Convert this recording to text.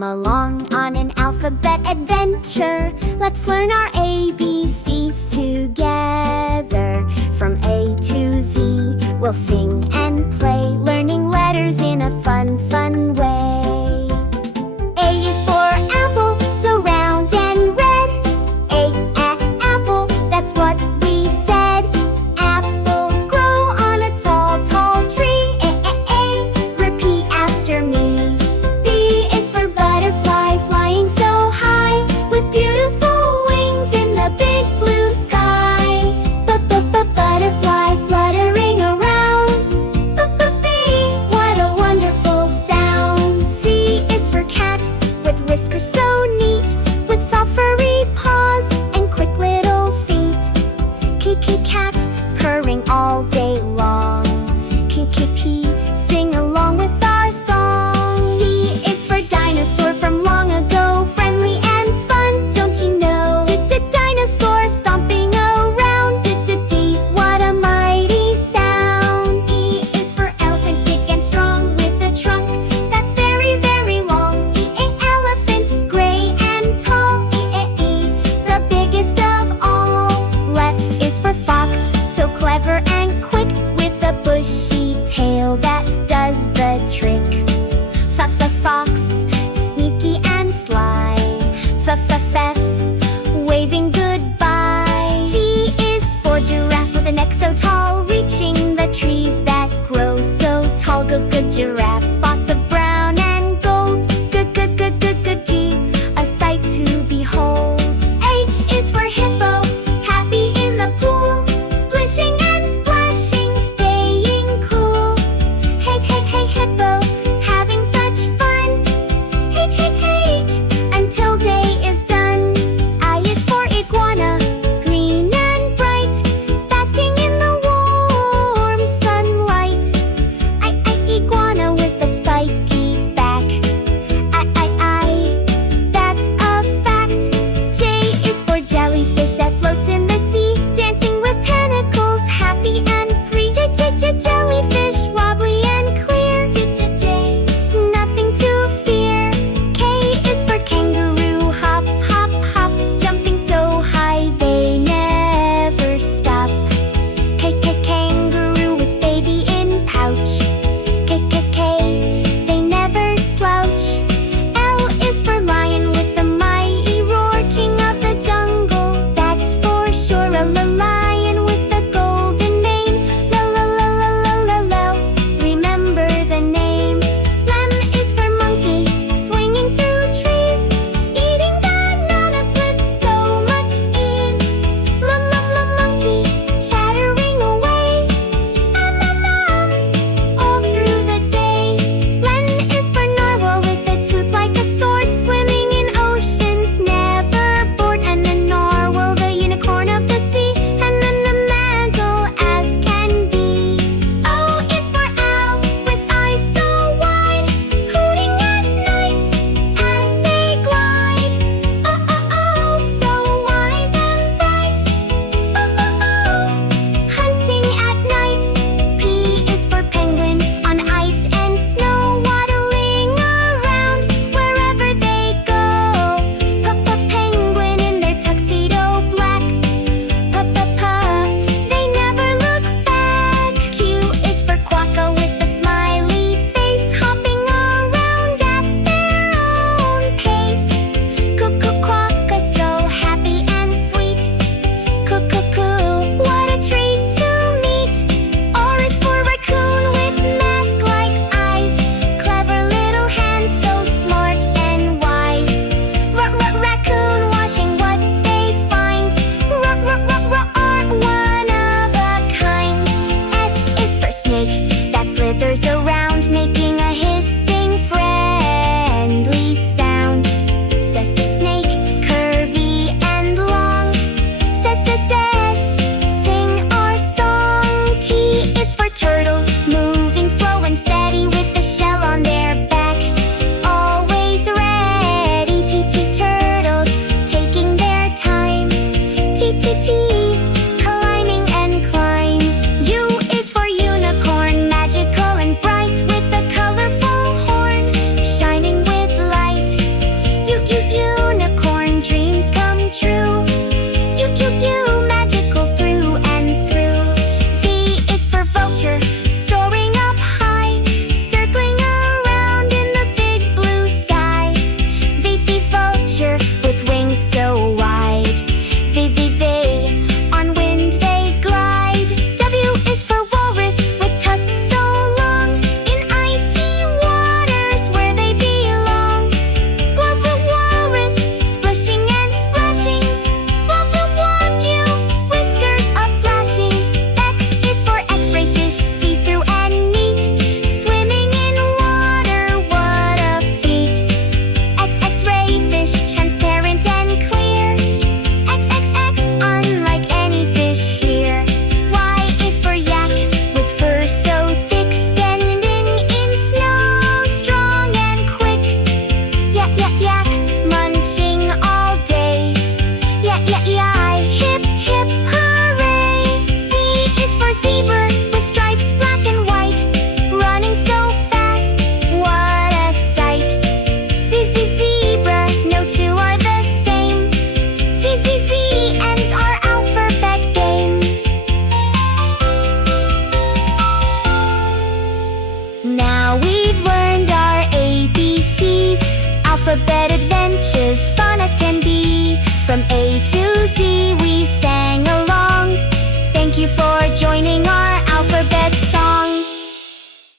Come along on an alphabet adventure. Let's learn our ABCs together. From A to Z, we'll sing and play, learning letters in a fun way. A is for apple, so round and red. Apple, that's what we said. Apples grow on a tall tree. Repeat after me. B is for butterfly, flying so high, with beautiful wings in the big blue sky. Butterfly fluttering around. B, what a wonderful sound. C is for cat, with whiskers so neat, with soft furry paws and quick little feet. Cat, purring all day long. P, sing along with our song. D is for dinosaur, from long ago, friendly and fun, don't you know? Dinosaur stomping around. D, what a mighty sound. E is for elephant, big and strong, with a trunk that's very long. Elephant, gray and tall. The biggest of all. Left is for fox, so clever and quick, with a bushy tail that does the trick. Fox, sneaky and sly. Waving goodbye. G is for giraffe, with a neck so tall, reaching the trees that grow so tall. Good giraffe, spots of brown and gold. Good G, a sight to behold. H is for hippo, happy in the pool, splishing and splashing, staying cool. Hey hippo, having such fun. H, until day is done. I is for iguana, green and bright, basking in the warm sunlight. Iguana with a spiky back. That's a fact. J is for jellyfish that floats in the sea, dancing with tentacles, happy and free. Jellyfish, wobbly and clear. Nothing to fear. K is for kangaroo, hop, jumping so high they never stop. Kangaroo with baby in pouch. They never slouch. L is for lion, with the mighty roar, king of the jungle, that's for sure. Lion with the golden mane. Remember the name. M is for monkey, swinging through trees, eating bananas with so much ease. Monkey, chattering away. All through the day. N is for narwhal, with a tooth like a sword, swimming in oceans, never bored. And the narwhal, the unicorn of the sea, and then the mantle as can be. O is for owl, with eyes so wide, hooting at night as they glide. So wise and bright. Hunting at night. P is for penguin, on ice and snow, waddling around wherever they go. Penguin in their tuxedo black. They never look back. Q is for quokka, with a smiley face, hopping around at their own pace. Quokka, so happy and sweet. What a treat to meet. R is for raccoon, with mask-like eyes, clever little hands, so smart and wise. Raccoon, washing what they find. One of a kind. S is for snake, that slithers around, making a hissing, friendly sound. Snake, curvy and long. Sing our song. T is for turtle, moving slow and steady, with the shell on their back, always ready. Turtle, taking their time. T